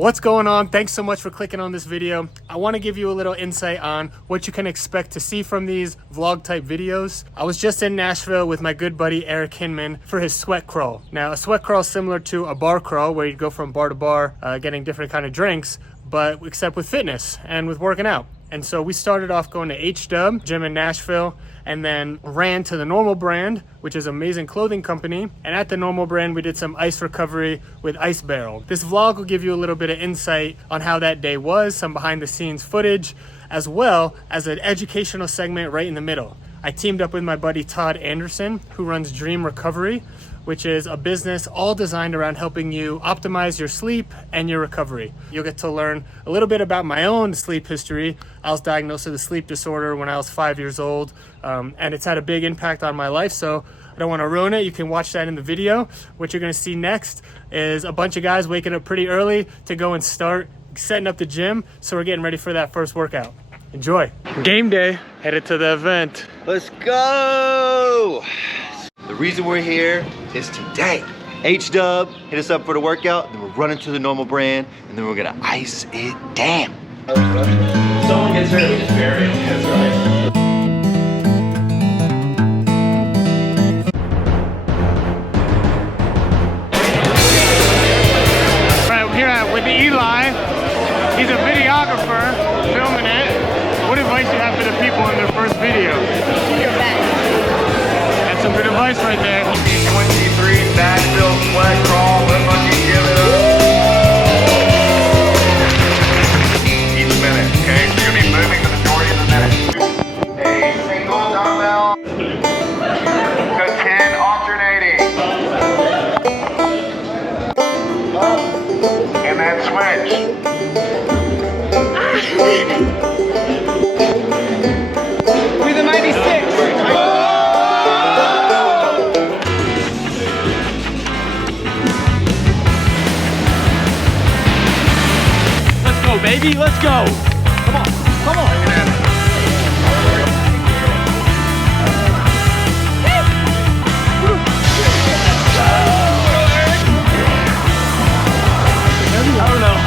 What's going on? Thanks so much for clicking on this video. I want to give you a little insight on what you can expect to see from these vlog type videos. I was just in Nashville with my good buddy Eric Hinman for his sweat crawl. Now, a sweat crawl is similar to a bar crawl where you go from bar to bar getting different kind of drinks, but except with fitness and with working out. And so we started off going to H-Dub, gym in Nashville, and then ran to the Normal brand, which is an amazing clothing company. And at the Normal brand, we did some ice recovery with Ice Barrel. This vlog will give you a little bit of insight on how that day was, some behind the scenes footage, as well as an educational segment right in the middle. I teamed up with my buddy Todd Anderson, who runs Dream Recovery, which is a business all designed around helping you optimize your sleep and your recovery. You'll get to learn a little bit about my own sleep history. I was diagnosed with a sleep disorder when I was 5 years old, and it's had a big impact on my life, so I don't want to ruin it. You can watch that in the video. What you're going to see next is a bunch of guys waking up pretty early to go and start setting up the gym, so we're getting ready for that first workout. Enjoy. Game day, headed to the event. Let's go! The reason we're here is today. H-Dub hit us up for the workout, then we're running to the Normal brand, and then we're gonna ice it down. Someone gets hurt, we just bury him. That's right. Right, we're here with Eli. He's a videographer filming it. What advice do you have for the people in their first video? Do your best. That's some good advice right there. 23 Nashville sweat crawl. Look like you give it up. Each minute, okay? So you'll be moving the majority of the minute. A single dumbbell. So 10 alternating. And then switch. With a 96. Let's go, baby. Let's go. Come on. Come on. I don't know.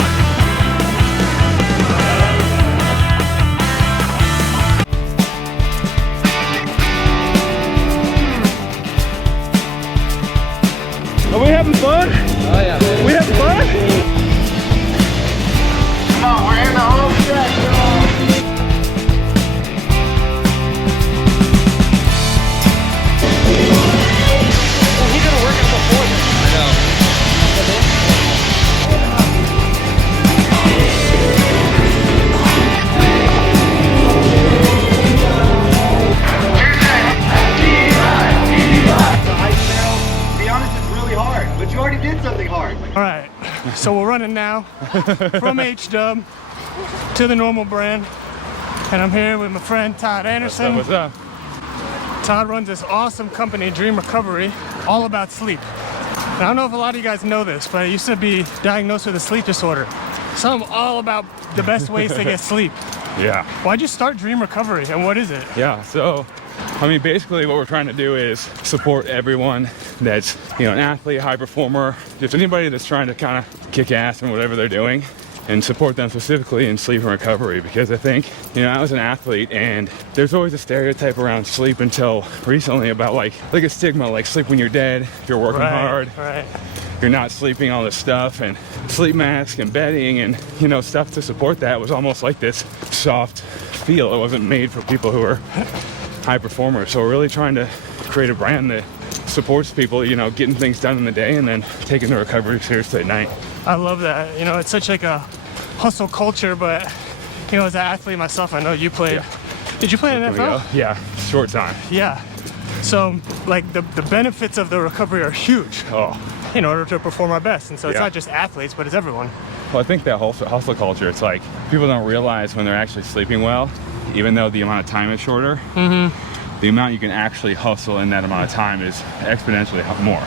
Are we having fun? Oh yeah. We having fun? Come on, we're in the home stretch, y'all. Well, he didn't work it before this. I know. To be honest, it's really hard, but you already did something hard. All right, so we're running now from H-Dub to the Normal brand, and I'm here with my friend Todd Anderson. What's up? Todd runs this awesome company, Dream Recovery, all about sleep. And I don't know if a lot of you guys know this, but I used to be diagnosed with a sleep disorder. So I'm all about the best ways to get sleep. Yeah. Why'd you start Dream Recovery, and what is it? Yeah, so I mean, basically what we're trying to do is support everyone that's, you know, an athlete, high performer, just anybody that's trying to kind of kick ass in whatever they're doing, and support them specifically in sleep and recovery. Because I think, you know, I was an athlete, and there's always a stereotype around sleep until recently about like a stigma, like sleep when you're dead, if you're working hard, you're not sleeping, all this stuff, and sleep mask and bedding and, you know, stuff to support that was almost like this soft feel. It wasn't made for people who are high performers. So we're really trying to create a brand that supports people, you know, getting things done in the day and then taking the recovery seriously at night. I love that. You know, it's such like a hustle culture, but, you know, as an athlete myself, I know you played. Yeah. Did you play in NFL? Yeah, short time. Yeah. So, like, the benefits of the recovery are huge. Oh. In order to perform our best. And so it's not just athletes, but it's everyone. Well, I think that hustle culture, it's like people don't realize when they're actually sleeping well, even though the amount of time is shorter, the amount you can actually hustle in that amount of time is exponentially more.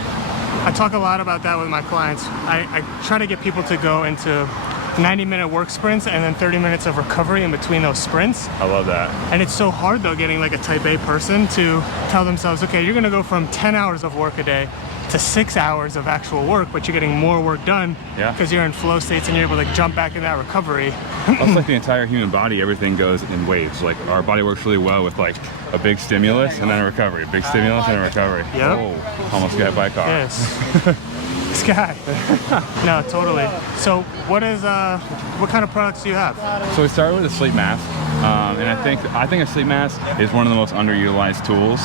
I talk a lot about that with my clients. I try to get people to go into 90-minute work sprints and then 30 minutes of recovery in between those sprints. I love that. And it's so hard though, getting like a type A person to tell themselves, okay, you're gonna go from 10 hours of work a day to 6 hours of actual work, but you're getting more work done because you're in flow states and you're able to jump back in that recovery. Also, like the entire human body, everything goes in waves. Like our body works really well with like a big stimulus and then a recovery, a big stimulus and a recovery. Yep. Oh, almost got hit by a car. Yes. This guy. No, totally. So what kind of products do you have? So we started with a sleep mask, and I think a sleep mask is one of the most underutilized tools.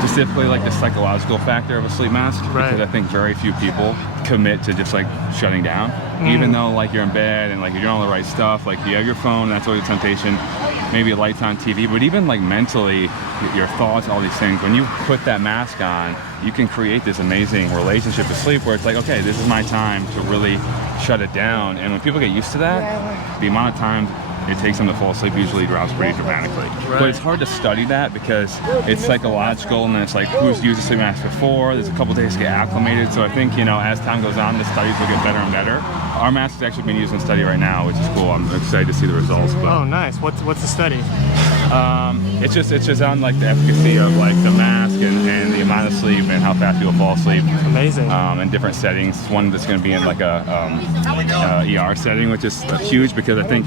Specifically, like the psychological factor of a sleep mask, because I think very few people commit to just like shutting down, even though like you're in bed and like you're doing all the right stuff. Like you have your phone, that's always a temptation. Maybe lights on TV, but even like mentally, your thoughts, all these things. When you put that mask on, you can create this amazing relationship to sleep where it's like, okay, this is my time to really shut it down. And when people get used to that, the amount of time it takes them to fall asleep usually drops pretty dramatically. But it's hard to study that because it's psychological, and then it's like who's used a sleep mask before. There's a couple days to get acclimated. So I think, you know, as time goes on, the studies will get better and better. Our mask is actually being used in study right now, which is cool. I'm excited to see the results. But, oh, nice. What's the study? It's just on like the efficacy of like the mask and the amount of sleep and how fast people fall asleep. Amazing. In different settings. One that's going to be in like a ER setting, which is huge because I think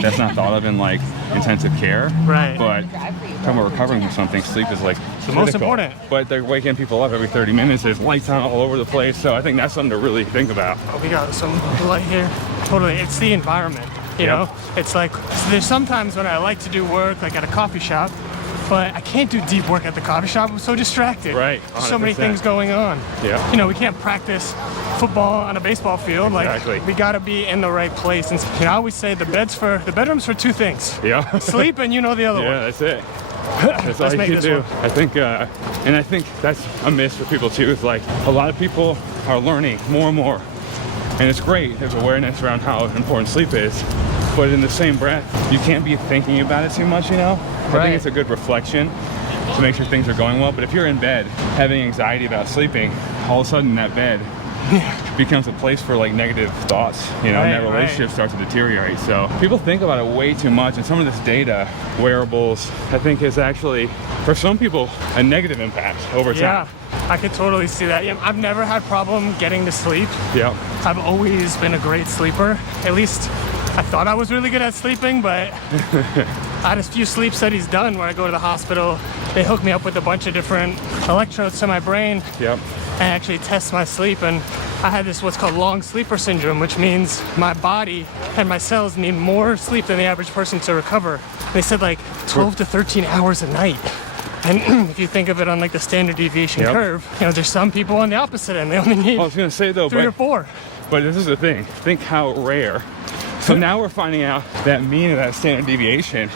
that's not thought of in like intensive care. Right. But when we're recovering from something, sleep is like the most important. But they're waking people up every 30 minutes. There's lights on all over the place. So I think that's something to really think about. Oh, we got some light here. Totally. It's the environment. You know, it's like, so there's sometimes when I like to do work like at a coffee shop, but I can't do deep work at the coffee shop. I'm so distracted. Right. So many things going on. Yeah. You know, we can't practice football on a baseball field. Exactly. Like, we got to be in the right place. And you know, I always say the bedroom's for two things. Yeah. Sleep and you know the other one. Yeah, that's it. That's all you can do. I think, and I think that's a miss for people too. Is like a lot of people are learning more and more, and it's great. There's awareness around how important sleep is, but in the same breath, you can't be thinking about it too much. You know, I think it's a good reflection to make sure things are going well. But if you're in bed having anxiety about sleeping, all of a sudden that bed becomes a place for like negative thoughts, you know, and that relationship starts to deteriorate. So people think about it way too much, and some of this data, wearables, I think is actually, for some people, a negative impact over time. Yeah, I could totally see that. Yeah, I've never had problem getting to sleep. Yeah. I've always been a great sleeper. At least I thought I was really good at sleeping, but I had a few sleep studies done where I go to the hospital. They hook me up with a bunch of different electrodes to my brain. Yep. And actually test my sleep, and I had this what's called long sleeper syndrome, which means my body and my cells need more sleep than the average person to recover. They said like 12 to 13 hours a night. And if you think of it on like the standard deviation curve, you know, there's some people on the opposite end. They only need I was gonna say though, 3 or 4. But this is the thing. Think how rare. So now we're finding out that mean of that standard deviation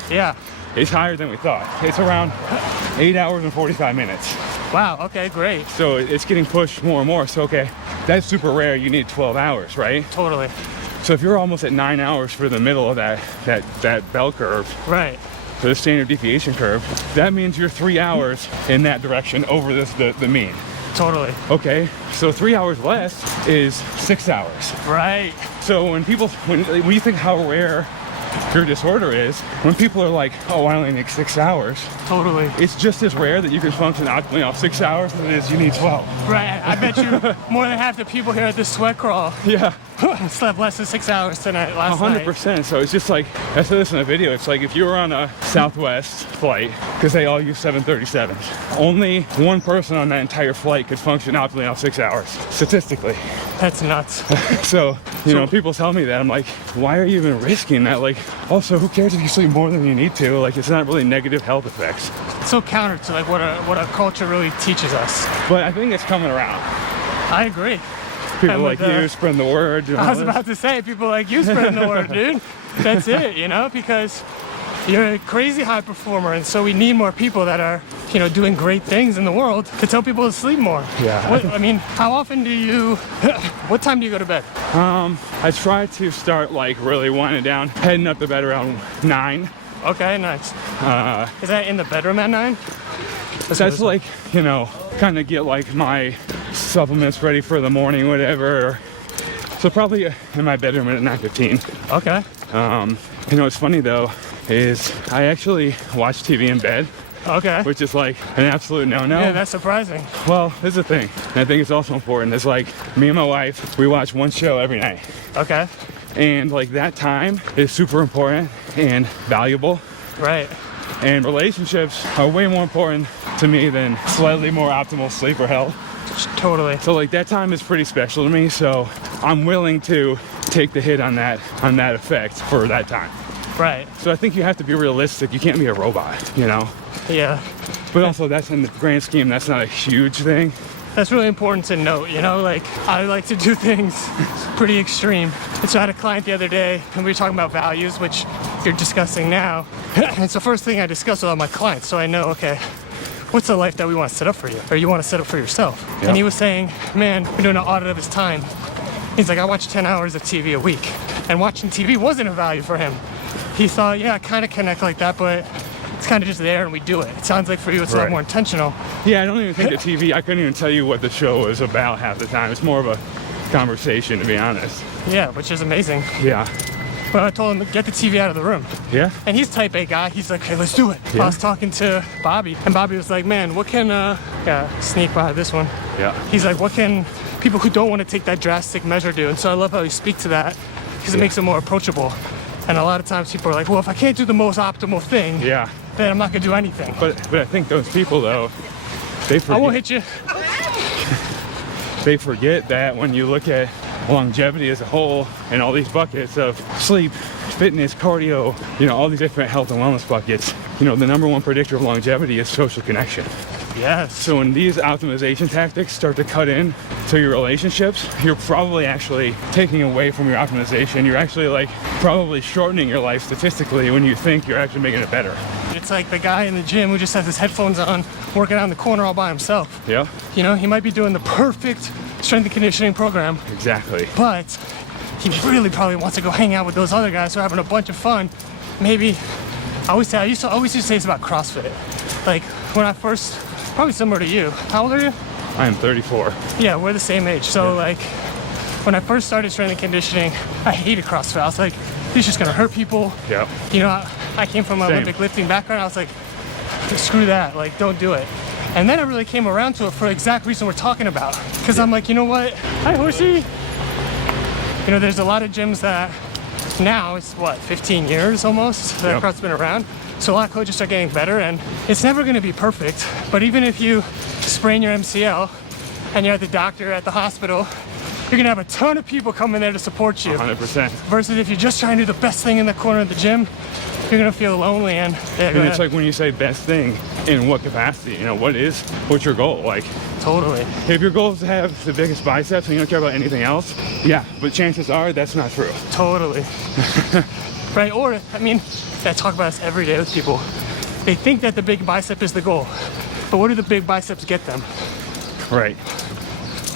is higher than we thought. It's around 8 hours and 45 minutes. Wow, okay, great. So it's getting pushed more and more. So, okay, that's super rare. You need 12 hours, right? Totally. So if you're almost at 9 hours for the middle of that bell curve, right, for the standard deviation curve, that means you're 3 hours in that direction over the mean. Totally. Okay, so 3 hours less is 6 hours. Right. So when you think how rare your disorder is, when people are like, oh, I only need 6 hours. Totally. It's just as rare that you can function optimally off 6 hours as it is you need 12. Right. I bet you more than half the people here at this sweat crawl slept less than 6 hours tonight, last night. 100%. So it's just like, I said this in a video, it's like if you were on a Southwest flight, because they all use 737s, only one person on that entire flight could function optimally off 6 hours, statistically. That's nuts. So, you know, people tell me that, I'm like, why are you even risking that? Like, also, who cares if you sleep more than you need to? Like, it's not really negative health effects. It's so counter to like what our culture really teaches us. But I think it's coming around. I agree. People like you spreading the word. I was about to say, people like you spreading the word, dude. That's it, you know, because you're a crazy high performer, and so we need more people that are, you know, doing great things in the world to tell people to sleep more. Yeah. I mean, how often do you, what time do you go to bed? I try to start like really winding down, heading up to bed around 9. Okay, nice. Is that in the bedroom at 9? That's like, you know, kind of get like my supplements ready for the morning, whatever. So probably in my bedroom at 9:15. Okay. You know, what's funny though is I actually watch TV in bed. Okay. which is like an absolute no-no. Yeah, that's surprising. Well, here's the thing, and I think it's also important, is like me and my wife, we watch one show every night. Okay. And like that time is super important and valuable. Right. And relationships are way more important to me than slightly more optimal sleep or health. Totally. So like that time is pretty special to me, so I'm willing to take the hit on that effect for that time. Right. So I think you have to be realistic. You can't be a robot, you know? Yeah. But also that's in the grand scheme, that's not a huge thing. That's really important to note, you know, like I like to do things pretty extreme. And so I had a client the other day and we were talking about values, which you're discussing now. It's the first thing I discuss with all my clients. So I know, okay, what's the life that we want to set up for you or you want to set up for yourself? Yeah. And he was saying, man, we're doing an audit of his time. He's like, I watch 10 hours of TV a week. And watching TV wasn't a value for him. He thought, yeah, I kind of connect like that, but it's kind of just there and we do it. It sounds like for you it's a lot Right. more intentional. Yeah, I don't even think the TV, I couldn't even tell you what the show was about half the time. It's more of a conversation, to be honest. Yeah, which is amazing. Yeah. But I told him, get the TV out of the room. Yeah? And he's type A guy. He's like, hey, let's do it. Yeah. I was talking to Bobby, and Bobby was like, man, what can, sneak by this one. Yeah. He's like, what can people who don't want to take that drastic measure do? And so I love how you speak to that because it makes it more approachable. And a lot of times people are like, well, if I can't do the most optimal thing, Yeah. then I'm not going to do anything. But I think those people, though, they forget. I won't hit you. They forget that when you look at longevity as a whole and all these buckets of sleep, fitness, cardio, you know, all these different health and wellness buckets, you know, the number one predictor of longevity is social connection. Yes. So when these optimization tactics start to cut in to your relationships, you're probably actually taking away from your optimization. You're actually like probably shortening your life statistically when you think you're actually making it better. It's like the guy in the gym who just has his headphones on, working out in the corner all by himself. Yeah, You know, he might be doing the perfect strength and conditioning program, exactly. but he really probably wants to go hang out with those other guys who are having a bunch of fun. Maybe, I used to say it's about CrossFit. Like when I first, probably similar to you. How old are you? I am 34. Yeah, we're the same age. So like, when I first started strength and conditioning, I hated CrossFit. I was like, this is just gonna hurt people. Yeah. You know, I came from an Same. Olympic lifting background. I was like, screw that, like don't do it. And then I really came around to it for the exact reason we're talking about. Because I'm like, you know what? Hi, horsey. You know, there's a lot of gyms that now, it's what, 15 years almost that Yep. CrossFit's been around. So a lot of coaches are getting better and it's never gonna be perfect. But even if you sprain your MCL and you're at the doctor at the hospital, you're gonna have a ton of people coming there to support you. 100%. Versus if you're just trying to do the best thing in the corner of the gym, you're gonna feel lonely and yeah, And it's like when you say best thing, in what capacity? You know, what's your goal? Like, totally. if your goal is to have the biggest biceps and you don't care about anything else, yeah, but chances are that's not true. Totally. Right, or, I mean, I talk about this every day with people. They think that the big bicep is the goal, but what do the big biceps get them? Right.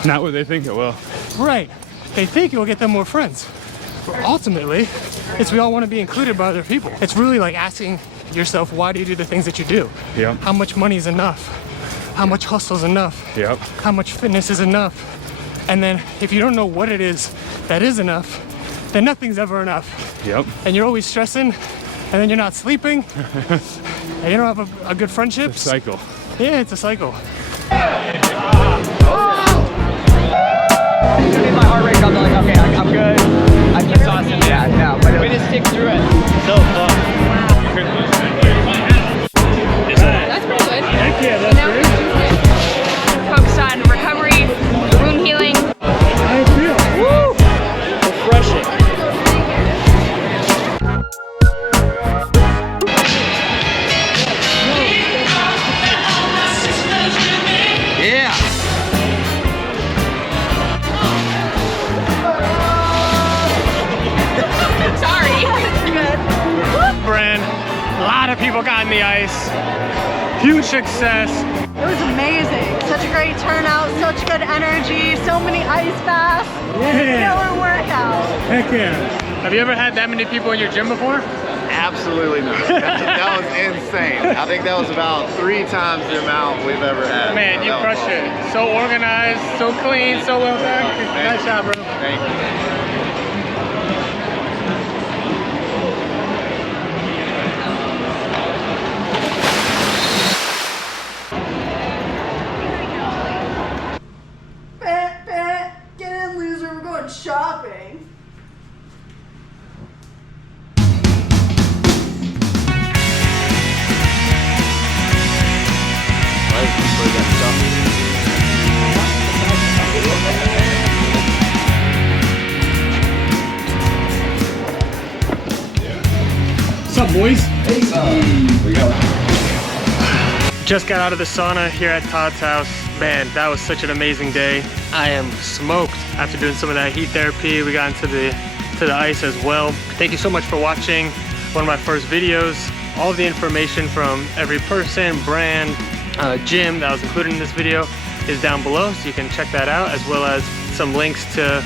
Not what they think it will. Right, they think it will get them more friends. But ultimately, it's we all want to be included by other people. It's really like asking yourself, why do you do the things that you do? Yep. How much money is enough? How much hustle is enough? Yep. How much fitness is enough? And then if you don't know what it is that is enough, then nothing's ever enough. Yep. And you're always stressing, and then you're not sleeping, and you don't have a good friendships. Cycle. Yeah, it's a cycle. My heart rate up, like, okay, I'm good. I'm just awesome. Yeah, no, but we just stick through it. So fun. That's pretty good. Heck yeah, And now we're just focused on recovery, wound healing. How you feel? Woo! Refreshing. Yeah. Sorry. Good. Brand, a lot of people got in the ice. Huge success. It was amazing. Such a great turnout, such good energy, so many ice baths. Yeah. Killer workout. Heck yeah. Have you ever had that many people in your gym before? Absolutely not. That was insane. I think that was about 3 times the amount we've ever had. Man, you That was crushed it. So organized, so clean, so well done. Nice job, bro. Thank you. What's up, boys? We go. Just got out of the sauna here at Todd's house. Man, that was such an amazing day. I am smoked after doing some of that heat therapy. We got into the ice as well. Thank you so much for watching one of my first videos. All the information from every person, brand, gym that was included in this video is down below, so you can check that out, as well as some links to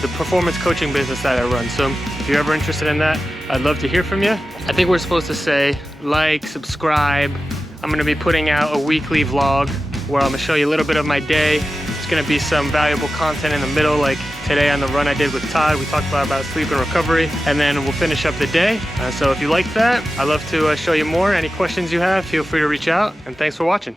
the performance coaching business that I run. So if you're ever interested in that, I'd love to hear from you. I think we're supposed to say like, subscribe. I'm gonna be putting out a weekly vlog where I'm gonna show you a little bit of my day. It's gonna be some valuable content in the middle, like today on the run I did with Todd. We talked about sleep and recovery, and then we'll finish up the day. So if you like that, I'd love to show you more. Any questions you have, feel free to reach out, and thanks for watching.